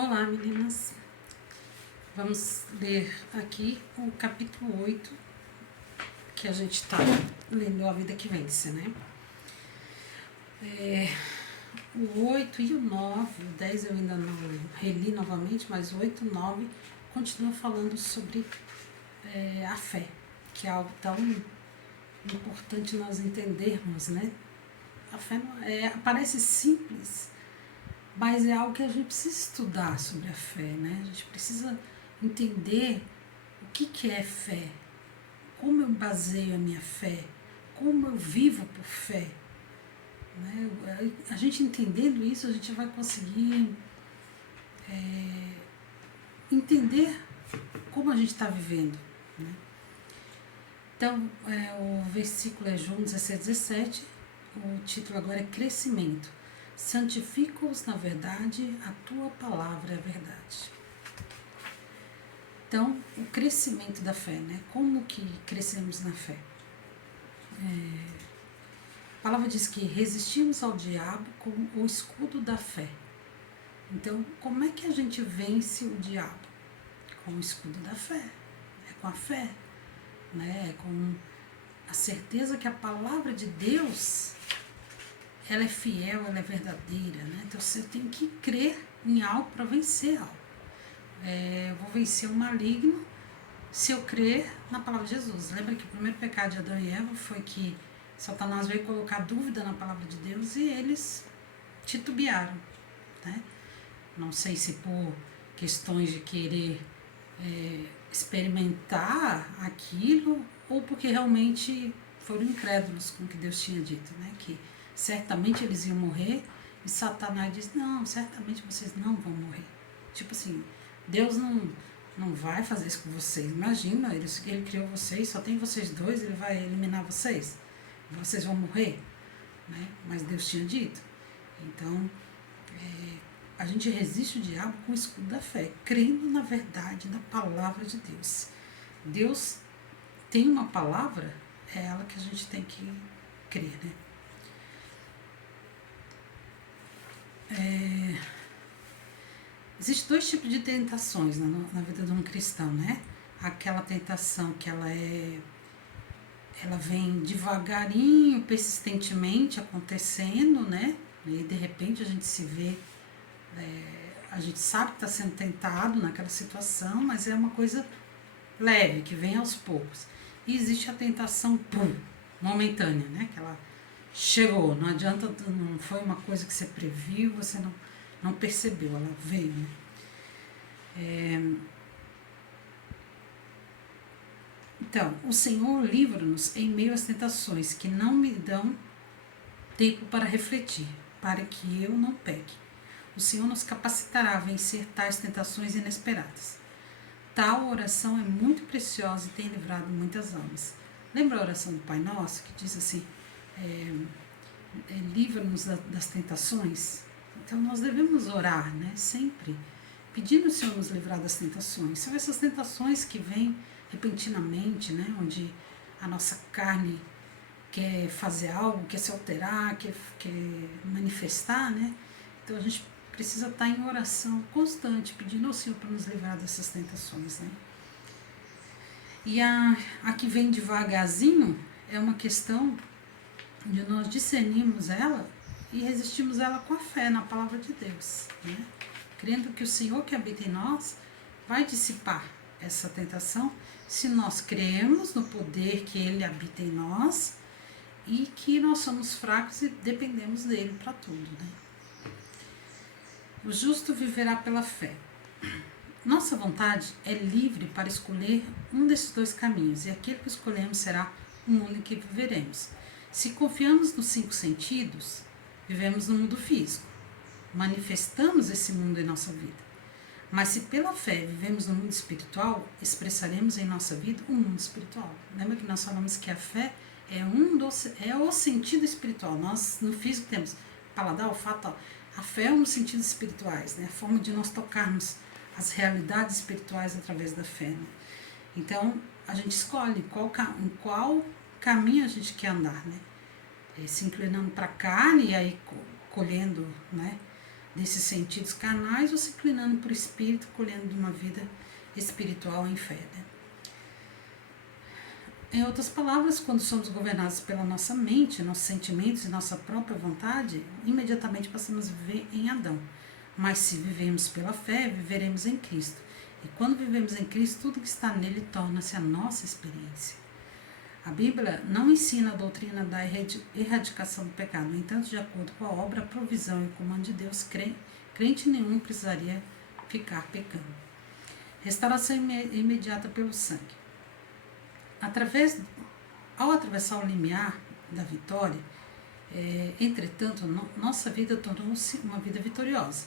Olá, meninas. Vamos ler aqui o capítulo 8, que a gente está lendo A Vida que Vence, né? O 8 e o 9, o 10 eu ainda não reli novamente, mas o 8 e o 9 continuam falando sobre a fé, que é algo tão importante nós entendermos, né? A fé parece simples, mas é algo que a gente precisa estudar sobre a fé, né? A gente precisa entender o que é fé, como eu baseio a minha fé, como eu vivo por fé. Né? A gente entendendo isso, a gente vai conseguir entender como a gente está vivendo. Né? Então, o versículo é João 16, 17, o título agora é Crescimento. Santifica-os na verdade, a tua palavra é a verdade. Então, o crescimento da fé, né? Como que crescemos na fé? A palavra diz que resistimos ao diabo com o escudo da fé. Então, como é que a gente vence o diabo? Com o escudo da fé, com a fé, né? Com a certeza que a palavra de Deus, ela é fiel, ela é verdadeira, né? Então, você tem que crer em algo para vencer algo. Eu vou vencer o maligno se eu crer na palavra de Jesus. Lembra que o primeiro pecado de Adão e Eva foi que Satanás veio colocar dúvida na palavra de Deus e eles titubearam, né? Não sei se por questões de querer experimentar aquilo ou porque realmente foram incrédulos com o que Deus tinha dito, né? Que certamente eles iam morrer e Satanás disse, não, certamente vocês não vão morrer. Tipo assim, Deus não vai fazer isso com vocês. Imagina, ele criou vocês, só tem vocês dois, ele vai eliminar vocês. Vocês vão morrer. Né? Mas Deus tinha dito. Então, a gente resiste o diabo com o escudo da fé, crendo na verdade da palavra de Deus. Deus tem uma palavra, é ela que a gente tem que crer, né? Existem dois tipos de tentações na vida de um cristão, né? Aquela tentação que ela vem devagarinho, persistentemente acontecendo, né? E de repente a gente se vê, a gente sabe que está sendo tentado naquela situação, mas é uma coisa leve, que vem aos poucos. E existe a tentação momentânea, né? Que ela chegou, não adianta, não foi uma coisa que você previu, você não percebeu, ela veio, né? Então, o Senhor livra-nos em meio às tentações que não me dão tempo para refletir, para que eu não peque. O Senhor nos capacitará a vencer tais tentações inesperadas. Tal oração é muito preciosa e tem livrado muitas almas. Lembra a oração do Pai Nosso, que diz assim, livra-nos das tentações? Então, nós devemos orar, né, sempre, pedindo ao Senhor nos livrar das tentações. São essas tentações que vêm repentinamente, né, onde a nossa carne quer fazer algo, quer se alterar, quer manifestar, né? Então, a gente precisa estar em oração constante, pedindo ao Senhor para nos livrar dessas tentações, né? E a que vem devagarzinho é uma questão de nós discernirmos ela e resistimos ela com a fé na palavra de Deus, né? Crendo que o Senhor que habita em nós vai dissipar essa tentação se nós cremos no poder que Ele habita em nós e que nós somos fracos e dependemos dele para tudo, né? O justo viverá pela fé. Nossa vontade é livre para escolher um desses dois caminhos e aquele que escolhemos será o mundo em que viveremos. Se confiamos nos 5 sentidos, vivemos no mundo físico, manifestamos esse mundo em nossa vida. Mas se pela fé vivemos no mundo espiritual, expressaremos em nossa vida o mundo espiritual. Lembra que nós falamos que a fé é o sentido espiritual. Nós no físico temos paladar, olfato. A fé é um dos sentidos espirituais, né? A forma de nós tocarmos as realidades espirituais através da fé, né? Então a gente escolhe em qual caminho a gente quer andar, né? Se inclinando para a carne e aí colhendo, né, desses sentidos carnais ou se inclinando para o espírito, colhendo de uma vida espiritual em fé. Né? Em outras palavras, quando somos governados pela nossa mente, nossos sentimentos e nossa própria vontade, imediatamente passamos a viver em Adão. Mas se vivemos pela fé, viveremos em Cristo. E quando vivemos em Cristo, tudo que está nele torna-se a nossa experiência. A Bíblia não ensina a doutrina da erradicação do pecado. No entanto, de acordo com a obra, a provisão e o comando de Deus, crente nenhum precisaria ficar pecando. Restauração imediata pelo sangue. Ao atravessar o limiar da vitória, entretanto, nossa vida tornou-se uma vida vitoriosa.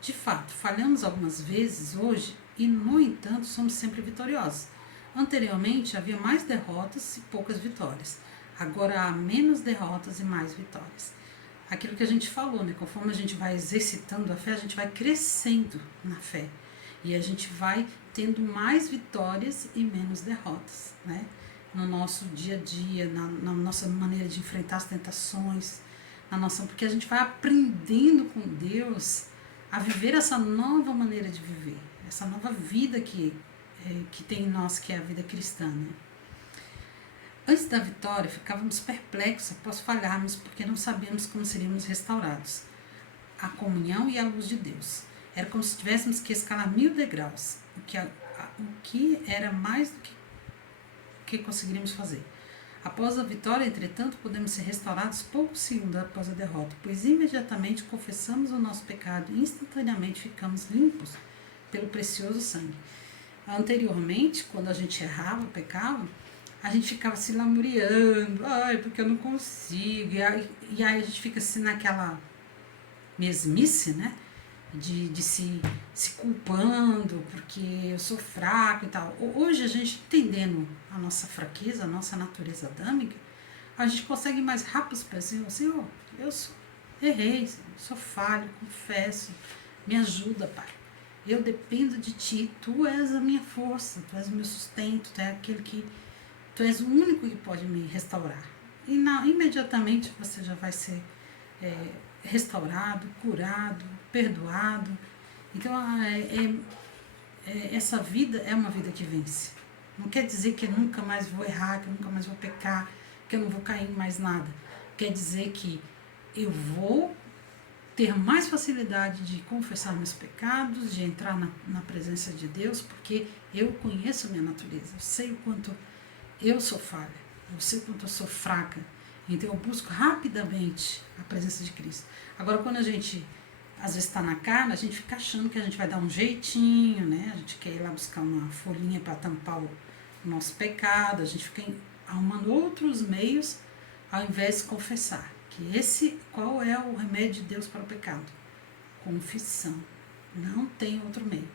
De fato, falhamos algumas vezes hoje e, no entanto, somos sempre vitoriosos. Anteriormente, havia mais derrotas e poucas vitórias. Agora há menos derrotas e mais vitórias. Aquilo que a gente falou, né? Conforme a gente vai exercitando a fé, a gente vai crescendo na fé. E a gente vai tendo mais vitórias e menos derrotas, né? No nosso dia a dia, na nossa maneira de enfrentar as tentações, porque a gente vai aprendendo com Deus a viver essa nova maneira de viver, essa nova vida que tem em nós, que é a vida cristã. Né? Antes da vitória, ficávamos perplexos após falharmos, porque não sabíamos como seríamos restaurados. A comunhão e a luz de Deus. Era como se tivéssemos que escalar 1000 degraus, o que era mais do que conseguiríamos fazer. Após a vitória, entretanto, podemos ser restaurados poucos segundos após a derrota, pois imediatamente confessamos o nosso pecado e instantaneamente ficamos limpos pelo precioso sangue. Anteriormente, quando a gente errava, pecava, a gente ficava se lamuriando, porque eu não consigo, e aí a gente fica assim naquela mesmice, né? De se culpando porque eu sou fraco e tal. Hoje a gente entendendo a nossa fraqueza, a nossa natureza adâmica, a gente consegue mais rápido para dizer, Senhor, errei, sou falho, confesso, me ajuda, Pai. Eu dependo de Ti, Tu és a minha força, Tu és o meu sustento, Tu és o único que pode me restaurar. E imediatamente você já vai ser restaurado, curado, perdoado. Então, essa vida é uma vida que vence. Não quer dizer que eu nunca mais vou errar, que eu nunca mais vou pecar, que eu não vou cair em mais nada. Quer dizer que eu vou ter mais facilidade de confessar meus pecados, de entrar na presença de Deus, porque eu conheço a minha natureza, eu sei o quanto eu sou falha, eu sei o quanto eu sou fraca. Então eu busco rapidamente a presença de Cristo. Agora, quando a gente às vezes está na carne, a gente fica achando que a gente vai dar um jeitinho, né? A gente quer ir lá buscar uma folhinha para tampar o nosso pecado, a gente fica arrumando outros meios ao invés de confessar. Qual é o remédio de Deus para o pecado? Confissão. Não tem outro meio.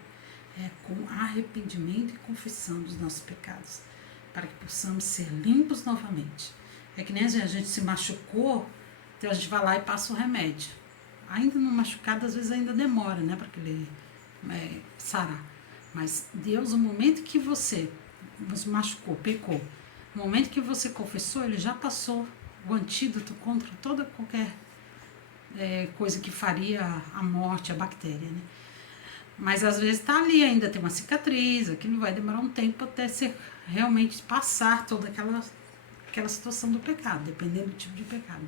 É com arrependimento e confissão dos nossos pecados, para que possamos ser limpos novamente. É que nem a gente se machucou, então a gente vai lá e passa o remédio. Ainda no machucado, às vezes ainda demora, né, para ele sarar. Mas Deus, no momento que você machucou, pecou, no momento que você confessou, Ele já passou o antídoto contra qualquer coisa que faria a morte, a bactéria, né? Mas às vezes está ali, ainda tem uma cicatriz, aquilo vai demorar um tempo até realmente passar toda aquela situação do pecado, dependendo do tipo de pecado.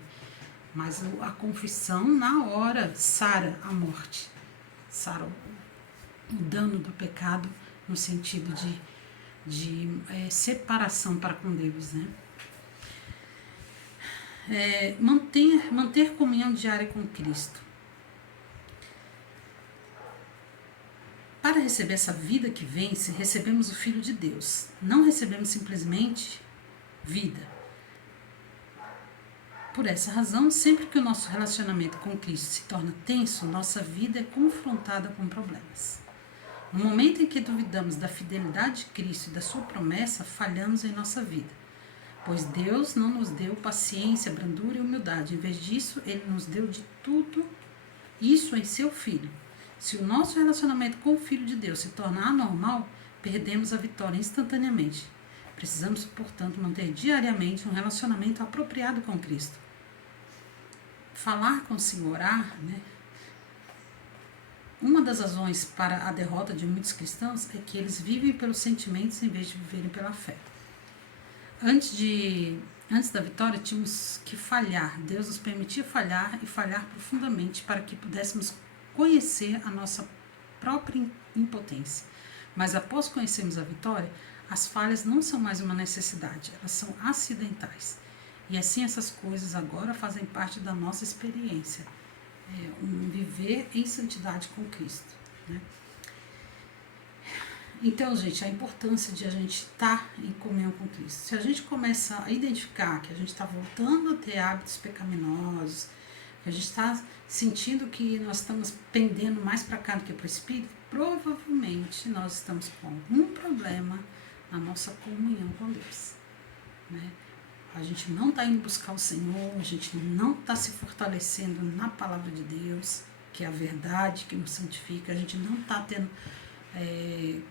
Mas a confissão, na hora, sara a morte, sara o dano do pecado, no sentido de separação para com Deus, né? Manter comunhão diária com Cristo. Para receber essa vida que vence, recebemos o Filho de Deus. Não recebemos simplesmente vida. Por essa razão, sempre que o nosso relacionamento com Cristo se torna tenso, nossa vida é confrontada com problemas. No momento em que duvidamos da fidelidade de Cristo e da sua promessa, falhamos em nossa vida. Pois Deus não nos deu paciência, brandura e humildade. Em vez disso, Ele nos deu de tudo isso em seu Filho. Se o nosso relacionamento com o Filho de Deus se torna anormal, perdemos a vitória instantaneamente. Precisamos, portanto, manter diariamente um relacionamento apropriado com Cristo. Falar com o Senhor, orar, né? uma das razões para a derrota de muitos cristãos é que eles vivem pelos sentimentos em vez de viverem pela fé. Antes da vitória, tínhamos que falhar. Deus nos permitia falhar e falhar profundamente para que pudéssemos conhecer a nossa própria impotência. Mas após conhecermos a vitória, as falhas não são mais uma necessidade, elas são acidentais. E assim essas coisas agora fazem parte da nossa experiência. Um viver em santidade com Cristo, né? Então, gente, a importância de a gente estar em comunhão com Cristo. Se a gente começa a identificar que a gente está voltando a ter hábitos pecaminosos, que a gente está sentindo que nós estamos pendendo mais para cá do que para o Espírito, provavelmente nós estamos com algum problema na nossa comunhão com Deus, né? A gente não está indo buscar o Senhor, a gente não está se fortalecendo na palavra de Deus, que é a verdade que nos santifica, a gente não está tendo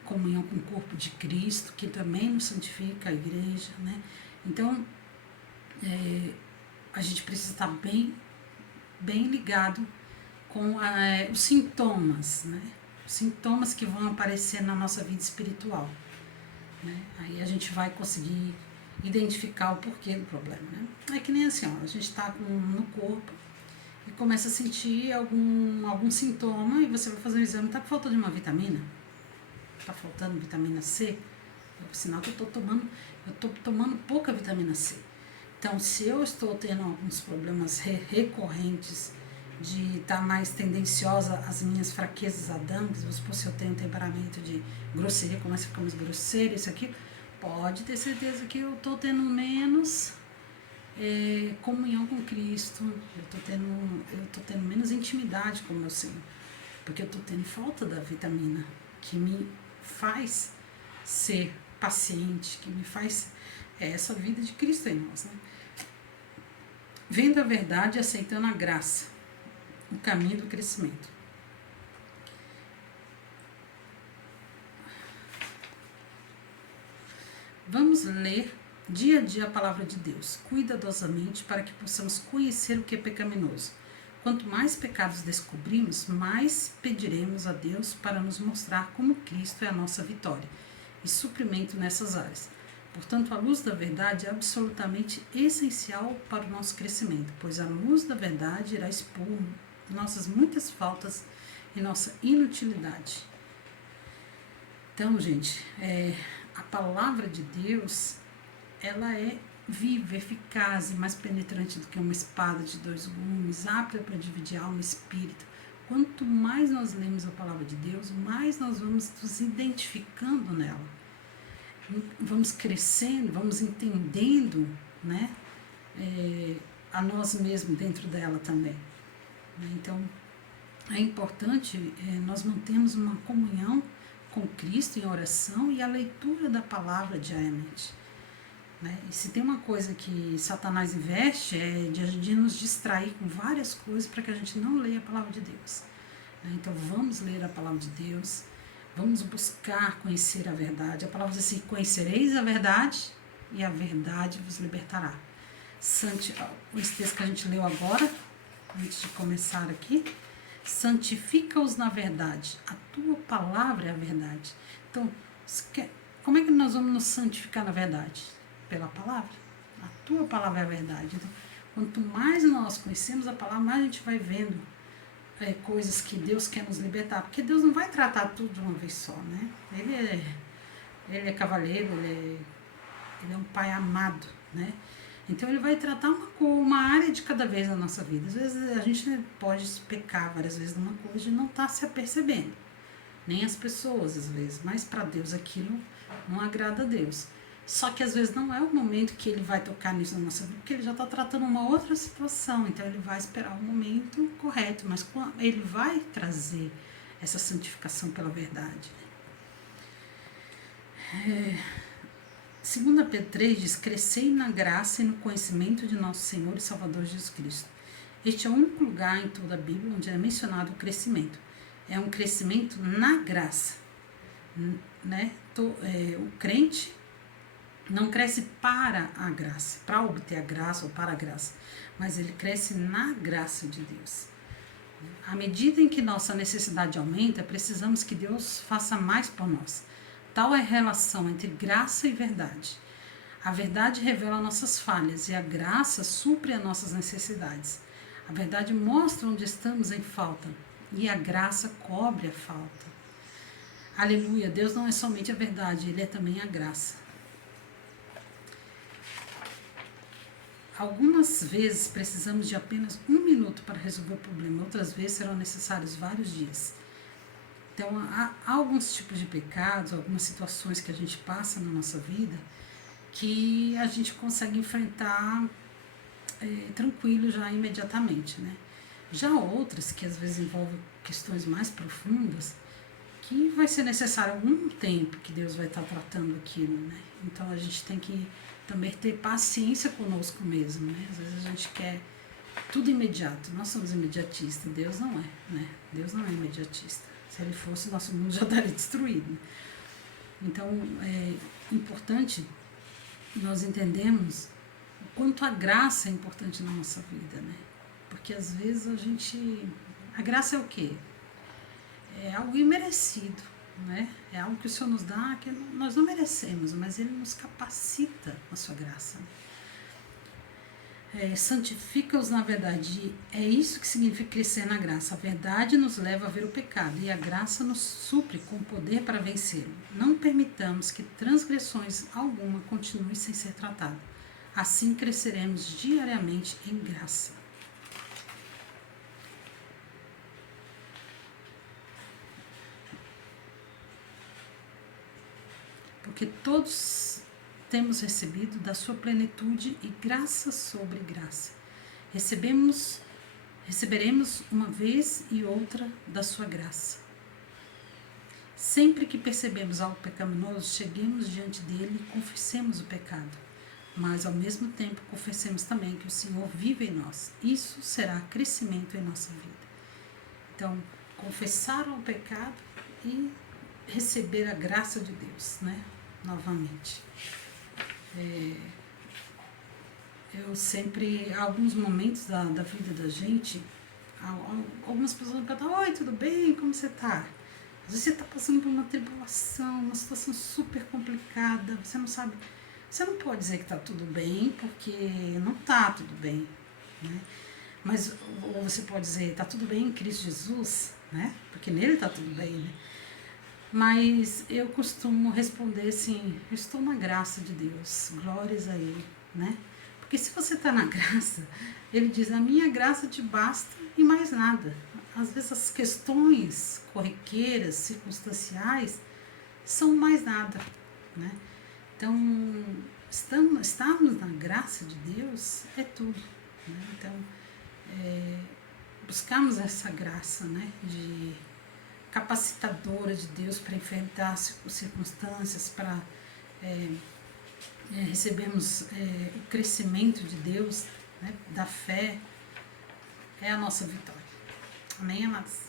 comunhão com o corpo de Cristo, que também nos santifica, a igreja, né? Então, a gente precisa estar bem ligado com os sintomas, né? Os sintomas que vão aparecer na nossa vida espiritual, né? Aí a gente vai conseguir identificar o porquê do problema, né? É que nem assim, ó, a gente está no corpo e começa a sentir algum sintoma e você vai fazer um exame, tá com falta de uma vitamina? Tá faltando vitamina C? É o sinal que eu tô tomando pouca vitamina C. Então, se eu estou tendo alguns problemas recorrentes de estar mais tendenciosa às minhas fraquezas adâmicas, vamos supor, se eu tenho um temperamento de grosseria, começa a ficar mais grosseira, isso aqui, pode ter certeza que eu estou tendo menos comunhão com Cristo, eu estou tendo menos intimidade com o meu Senhor, porque eu estou tendo falta da vitamina que me faz ser paciente, que me faz essa vida de Cristo em nós, né? Vendo a verdade e aceitando a graça, o caminho do crescimento. Vamos ler dia a dia a palavra de Deus, cuidadosamente, para que possamos conhecer o que é pecaminoso. Quanto mais pecados descobrimos, mais pediremos a Deus para nos mostrar como Cristo é a nossa vitória e suprimento nessas áreas. Portanto, a luz da verdade é absolutamente essencial para o nosso crescimento, pois a luz da verdade irá expor nossas muitas faltas e nossa inutilidade. Então, gente, a palavra de Deus, ela é viva, eficaz e mais penetrante do que uma espada de 2 gumes, apta para dividir alma e espírito. Quanto mais nós lemos a palavra de Deus, mais nós vamos nos identificando nela. Vamos crescendo, vamos entendendo, né, a nós mesmos dentro dela também. Então, é importante nós mantermos uma comunhão com Cristo em oração e a leitura da palavra diariamente. Né? E se tem uma coisa que Satanás investe é de nos distrair com várias coisas para que a gente não leia a palavra de Deus. Né? Então vamos ler a palavra de Deus, vamos buscar conhecer a verdade. A palavra diz assim: conhecereis a verdade e a verdade vos libertará. Esse texto que a gente leu agora, antes de começar aqui, santifica-os na verdade, a tua palavra é a verdade. Então, como é que nós vamos nos santificar na verdade? Pela palavra. A tua palavra é a verdade. Então, quanto mais nós conhecemos a palavra, mais a gente vai vendo coisas que Deus quer nos libertar, porque Deus não vai tratar tudo de uma vez só, né? Ele é cavalheiro, ele é um pai amado, né? Então ele vai tratar uma área de cada vez na nossa vida. Às vezes a gente pode pecar várias vezes numa coisa e não está se apercebendo, nem as pessoas às vezes, mas para Deus aquilo não agrada a Deus. Só que às vezes não é o momento que ele vai tocar nisso na nossa vida, porque ele já está tratando uma outra situação, então ele vai esperar o momento correto, mas ele vai trazer essa santificação pela verdade. 2 Pedro 3 diz: crescei na graça e no conhecimento de nosso Senhor e Salvador Jesus Cristo. Este é o único lugar em toda a Bíblia onde é mencionado o crescimento. É um crescimento na graça, né? O crente não cresce para a graça, para obter a graça ou para a graça, mas ele cresce na graça de Deus. À medida em que nossa necessidade aumenta, precisamos que Deus faça mais por nós. Tal é a relação entre graça e verdade. A verdade revela nossas falhas e a graça supre as nossas necessidades. A verdade mostra onde estamos em falta e a graça cobre a falta. Aleluia, Deus não é somente a verdade, Ele é também a graça. Algumas vezes precisamos de apenas 1 minuto para resolver o problema, outras vezes serão necessários vários dias. Então, há alguns tipos de pecados, algumas situações que a gente passa na nossa vida que a gente consegue enfrentar tranquilo já imediatamente, né? Já outras que às vezes envolvem questões mais profundas, que vai ser necessário algum tempo que Deus vai estar tratando aquilo, né? Então a gente tem que também ter paciência conosco mesmo, né? Às vezes a gente quer tudo imediato, nós somos imediatistas, Deus não é, né? Deus não é imediatista. Se Ele fosse, nosso mundo já estaria destruído, né? Então é importante nós entendermos o quanto a graça é importante na nossa vida, né? Porque às vezes a graça é o quê? É algo imerecido, né? É algo que o Senhor nos dá que nós não merecemos, mas Ele nos capacita na sua graça. Santifica-os na verdade. É isso que significa crescer na graça. A verdade nos leva a ver o pecado e a graça nos supre com poder para vencê-lo. Não permitamos que transgressões alguma continuem sem ser tratada. Assim cresceremos diariamente em graça. Porque todos temos recebido da sua plenitude e graça sobre graça. Receberemos uma vez e outra da sua graça. Sempre que percebemos algo pecaminoso, cheguemos diante dele e confessemos o pecado. Mas, ao mesmo tempo, confessemos também que o Senhor vive em nós. Isso será crescimento em nossa vida. Então, confessar o pecado e receber a graça de Deus, né? Novamente. Eu sempre, alguns momentos da vida da gente, algumas pessoas perguntam: oi, tudo bem? Como você está? Às vezes você está passando por uma tribulação, uma situação super complicada, você não sabe, você não pode dizer que está tudo bem, porque não está tudo bem, né? Mas ou você pode dizer, está tudo bem em Cristo Jesus, né? Porque nele está tudo bem, né? Mas eu costumo responder assim: eu estou na graça de Deus, glórias a Ele, né? Porque se você está na graça, Ele diz: a minha graça te basta e mais nada. Às vezes as questões corriqueiras, circunstanciais, são mais nada, né? Então, estarmos na graça de Deus é tudo, né? Então, buscarmos essa graça, né, capacitadora de Deus para enfrentar circunstâncias, para recebermos o crescimento de Deus, né, da fé, é a nossa vitória. Amém, amados?